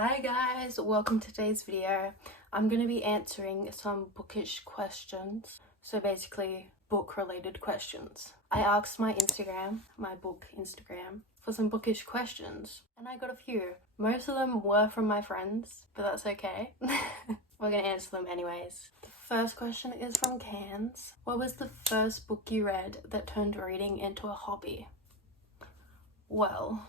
Hi guys, welcome to today's video. I'm going to be answering some bookish questions. So basically book related questions. I asked my book Instagram, for some bookish questions and I got a few. Most of them were from my friends, but that's okay. We're going to answer them anyways. The first question is from Cans. What was the first book you read that turned reading into a hobby? Well,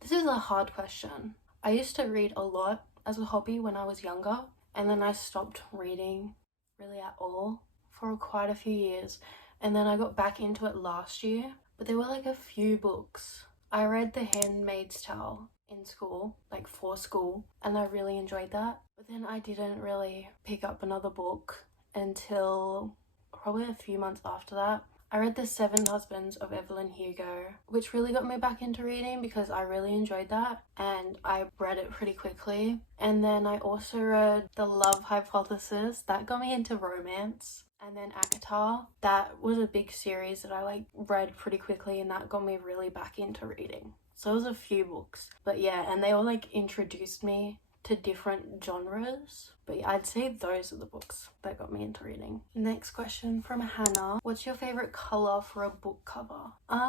this is a hard question. I used to read a lot as a hobby when I was younger, and then I stopped reading really at all for quite a few years, and then I got back into it last year, but there were like a few books. I read The Handmaid's Tale in school, like for school, and I really enjoyed that, but then I didn't really pick up another book until probably a few months after that. I read The Seven Husbands of Evelyn Hugo, which really got me back into reading because I really enjoyed that and I read it pretty quickly. And then I also read The Love Hypothesis, that got me into romance. And then Akatar, that was a big series that I read pretty quickly and that got me really back into reading. So it was a few books, but yeah, and they all introduced me to different genres. But yeah, I'd say those are the books that got me into reading. Next question from Hannah. What's your favorite color for a book cover? I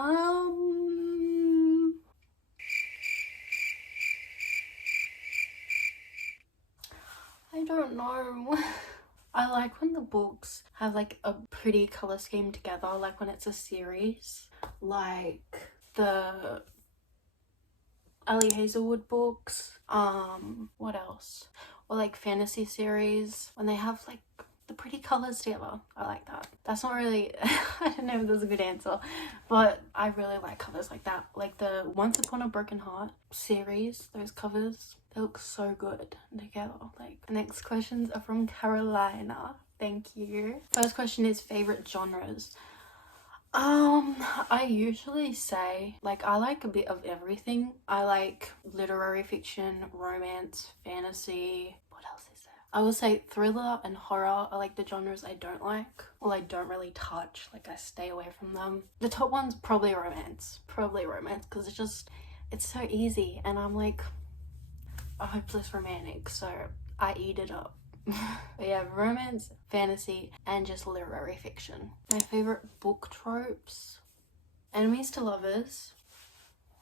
don't know. I like when the books have a pretty color scheme together, like when it's a series, like the Hazelwood books. What else? Or fantasy series, when they have the pretty colors together. I like that. That's not really I don't know if there's a good answer, but I really like covers like that. Like the Once Upon a Broken Heart series, those covers, they look so good together. Next questions are from Carolina. Thank you. First question is favorite genres. I usually say I like a bit of everything. I like literary fiction, romance, fantasy. What else is there? I will say thriller and horror are the genres I don't like, or I don't really touch. I stay away from them. The top one's probably romance because it's so easy and I'm a hopeless romantic, so I eat it up. But yeah, romance, fantasy, and just literary fiction. My favorite book tropes: enemies to lovers.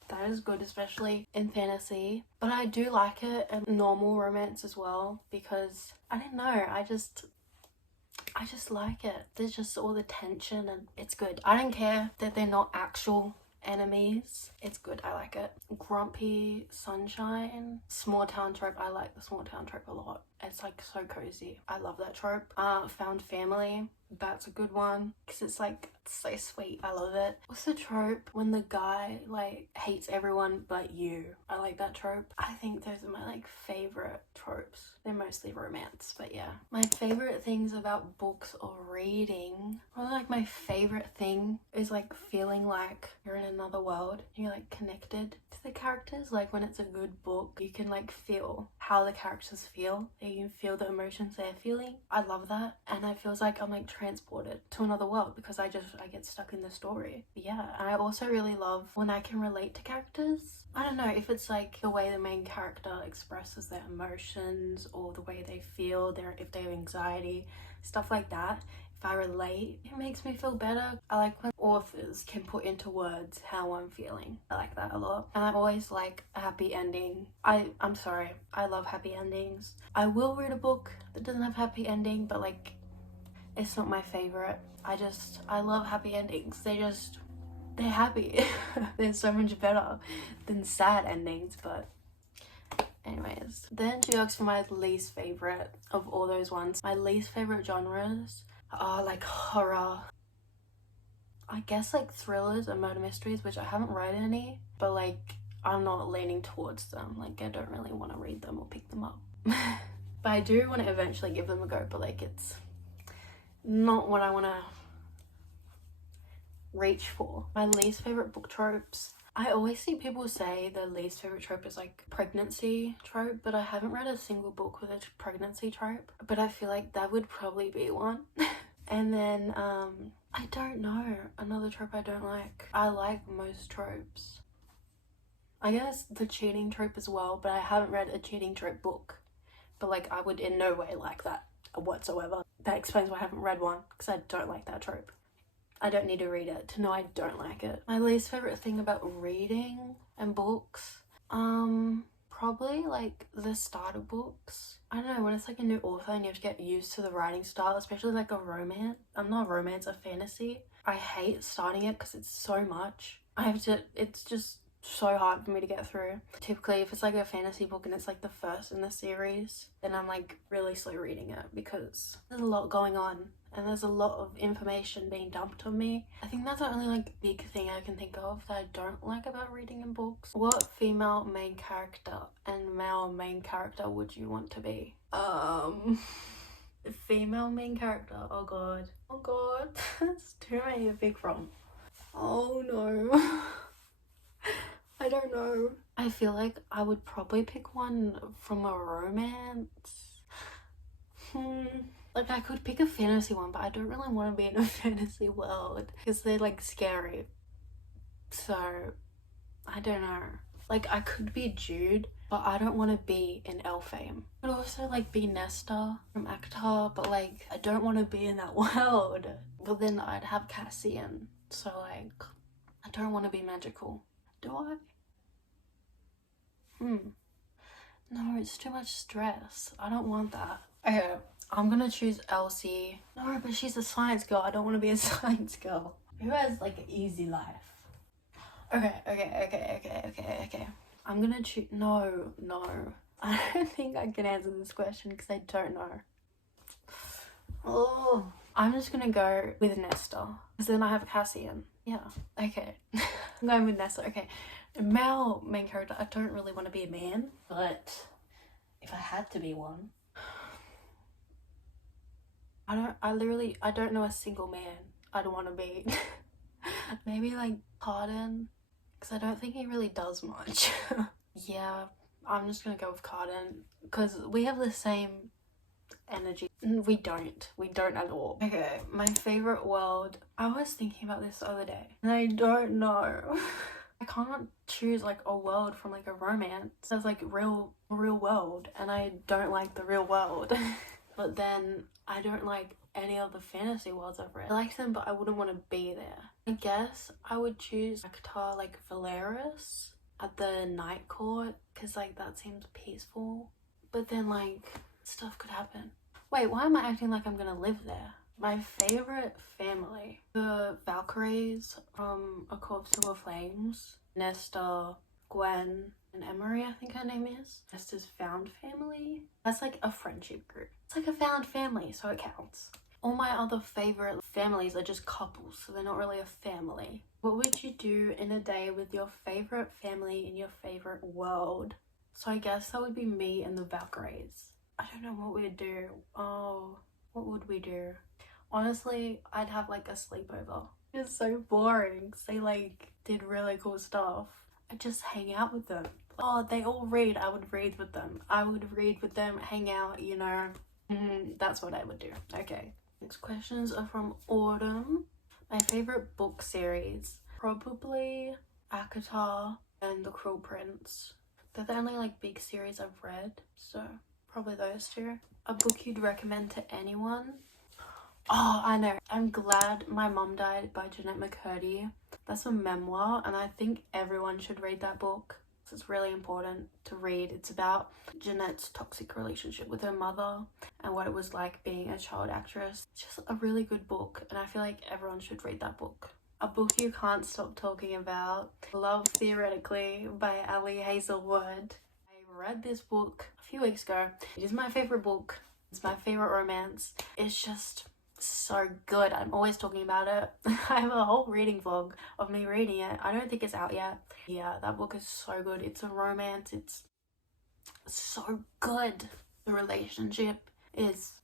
That is good, especially in fantasy. But I do like it in normal romance as well, because I don't know, I just like it. There's just all the tension and it's good. I don't care that they're not actual enemies. It's good. I like it. Grumpy sunshine. Small town trope. I like the small town trope a lot. It's so cozy. I love that trope. Found family. That's a good one because it's so sweet. I love it. What's the trope when the guy hates everyone but you? I like that trope. I think those are my favorite tropes. They're mostly romance, but yeah. My favorite things about books or reading, probably my favorite thing is feeling like you're in another world. You're connected to the characters. When it's a good book, you can feel how the characters feel. You can feel the emotions they're feeling. I love that, and it feels like I'm transported to another world because I get stuck in the story. Yeah, and I also really love when I can relate to characters. I don't know if it's the way the main character expresses their emotions or the way they feel, if they have anxiety, stuff like that. If I relate, it makes me feel better. I like when authors can put into words how I'm feeling. I like that a lot. And I always like a happy ending. I'm sorry, I love happy endings. I will read a book that doesn't have happy ending, but it's not my favorite. I love happy endings. They're happy. They're so much better than sad endings, but anyways. Then she asks for my least favorite of all those ones. My least favorite genres are horror. I guess thrillers and murder mysteries, which I haven't read any, but I'm not leaning towards them. I don't really want to read them or pick them up. But I do want to eventually give them a go, but it's not what I want to reach for. My least favorite book tropes. I always see people say their least favorite trope is pregnancy trope, but I haven't read a single book with a pregnancy trope, but I feel that would probably be one. And then I don't know, another trope I don't like. I like most tropes. I guess the cheating trope as well, but I haven't read a cheating trope book. But like, I would in no way like that whatsoever. That explains why I haven't read one, because I don't like that trope. I don't need to read it to know I don't like it. My least favorite thing about reading and books, probably like the starter books. I don't know, when it's like a new author and you have to get used to the writing style, especially like a romance. Not a romance, a fantasy. I hate starting it because it's so much. It's just so hard for me to get through. Typically, if it's like a fantasy book and it's like the first in the series, then I'm like really slow reading it because there's a lot going on and there's a lot of information being dumped on me. I think that's the only like big thing I can think of that I don't like about reading in books. What female main character and male main character would you want to be? Female main character. Oh god. That's too many to pick from. Oh no. I don't know. I feel like I would probably pick one from a romance. Like, I could pick a fantasy one, but I don't really want to be in a fantasy world because they're like scary. So I don't know. Like, I could be Jude, but I don't want to be in pham. I could also like be Nesta from Akatar, but like I don't want to be in that world. But then I'd have Cassian, so like I don't want to be magical. Do I? No, it's too much stress. I don't want that. Okay, I'm gonna choose Elsie. No, but she's a science girl. I don't want to be a science girl. Who has like an easy life? Okay. I'm gonna choose. No. I don't think I can answer this question because I don't know. Oh, I'm just gonna go with Nesta because then I have Cassian. Yeah. Okay. I'm going with Nesta. Okay. Male main character. I don't really want to be a man, but if I had to be one, I don't know a single man I'd want to be. Maybe like Carden, because I don't think he really does much. Yeah, I'm just gonna go with Carden because we have the same energy. We don't at all. Okay, my favorite world. I was thinking about this the other day and I don't know. I can't choose like a world from like a romance that's like real world, and I don't like the real world. But then I don't like any of the fantasy worlds I've read. I like them, but I wouldn't want to be there. I guess I would choose Akatar, like Valeris at the night court, because like that seems peaceful. But then like stuff could happen. Wait, why am I acting like I'm gonna live there? My favorite family, the Valkyries from A Corpse to Flames, Nesta, Gwen, and Emery, I think her name is. Nesta's found family. That's like a friendship group. It's like a found family, so it counts. All my other favorite families are just couples, so they're not really a family. What would you do in a day with your favorite family in your favorite world? So I guess that would be me and the Valkyries. I don't know what we'd do. Oh, what would we do? Honestly, I'd have like a sleepover. It's so boring because they like did really cool stuff. I'd just hang out with them. Oh, they all read. I would read with them. Hang out, you know. That's what I would do. Okay. Next questions are from Autumn. My favorite book series, probably Akatar and The Cruel Prince. They're the only like big series I've read, so probably those two. A book you'd recommend to anyone? Oh, I know. I'm Glad My Mom Died by Jeanette McCurdy. That's a memoir, and I think everyone should read that book. It's really important to read. It's about Jeanette's toxic relationship with her mother and what it was like being a child actress. It's just a really good book, and I feel like everyone should read that book. A book you can't stop talking about, Love Theoretically by Hazelwood. I read this book a few weeks ago. It is my favorite book. It's my favorite romance. It's just so good. I'm always talking about it. I have a whole reading vlog of me reading it. I don't think it's out yet. Yeah, that book is so good. It's a romance. It's so good. The relationship is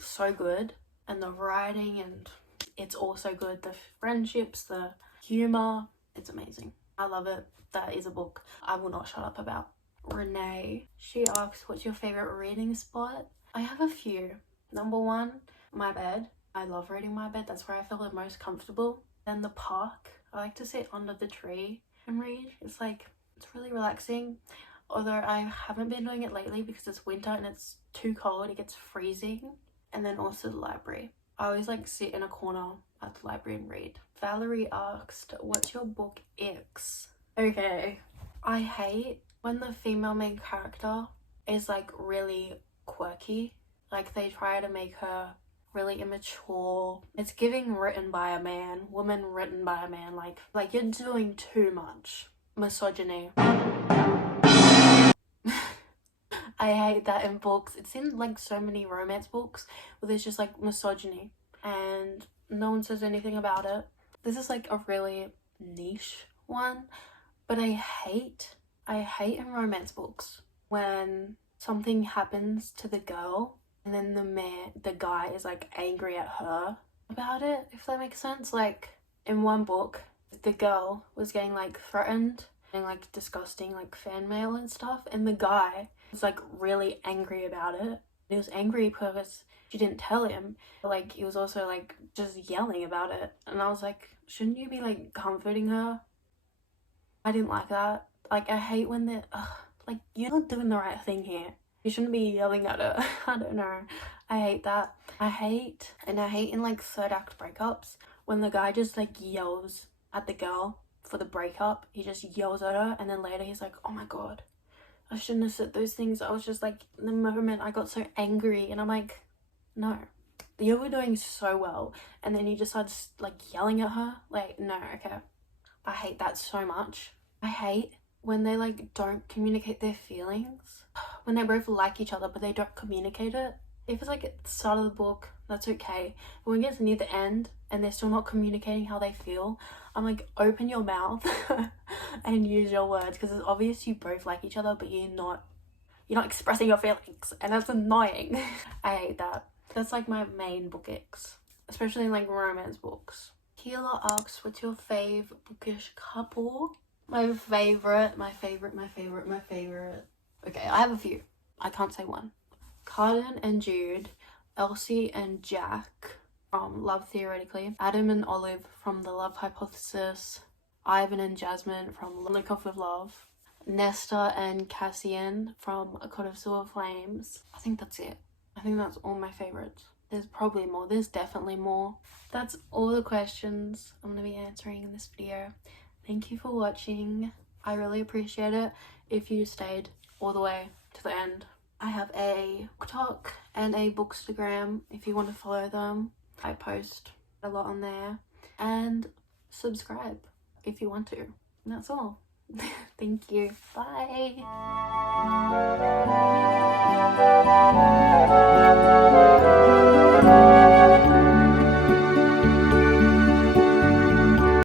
so good, and the writing, and it's also good. The friendships, the humor, it's amazing. I love it. That is a book I will not shut up about. Renee, she asks, what's your favorite reading spot? I have a few. Number one, my bed. I love reading my bed. That's where I feel the most comfortable. Then the park. I like to sit under the tree and read. It's like, it's really relaxing. Although I haven't been doing it lately because it's winter and it's too cold, it gets freezing. And then also the library. I always like sit in a corner at the library and read. Valerie asked, what's your book icks? Okay, I hate when the female main character is like really quirky. Like they try to make her really immature. It's giving written by a man, woman written by a man. Like you're doing too much. Misogyny. I hate that in books. It's in like so many romance books where there's just like misogyny and no one says anything about it. This is like a really niche one, but I hate in romance books when something happens to the girl and then the guy is like angry at her about it, if that makes sense. Like in one book, the girl was getting like threatened and like disgusting like fan mail and stuff, and the guy was like really angry about it. He was angry because she didn't tell him, but like he was also like just yelling about it, and I was like, shouldn't you be like comforting her? I didn't like that. Like I hate when they're like, you're not doing the right thing here. You shouldn't be yelling at her. I don't know. I hate that. I hate in like third act breakups when the guy just like yells at the girl for the breakup. He just yells at her and then later he's like, oh my god, I shouldn't have said those things. I was just like, in the moment I got so angry, and I'm like, no, you were doing so well and then you just started like yelling at her. Like, no, okay. I hate that so much. I hate when they like don't communicate their feelings. When they both like each other but they don't communicate it. If it's like at the start of the book, that's okay. But when it gets near the end and they're still not communicating how they feel, I'm like, open your mouth and use your words, because it's obvious you both like each other but you're not expressing your feelings, and that's annoying. I hate that. That's like my main book icks, especially in like romance books. Keela asks, what's your fave bookish couple? My favorite. Okay, I have a few. I can't say one. Carden and Jude, Elsie and Jack from Love Theoretically, Adam and Olive from The Love Hypothesis, Ivan and Jasmine from Look Off With Love, Nesta and Cassian from A Court of Silver Flames. I think that's it. I think that's all my favorites. There's probably more. There's definitely more. That's all the questions I'm going to be answering in this video. Thank you for watching. I really appreciate it if you stayed all the way to the end. I have a booktok and a bookstagram if you want to follow them. I post a lot on there. And subscribe if you want to. And that's all. Thank you. Bye.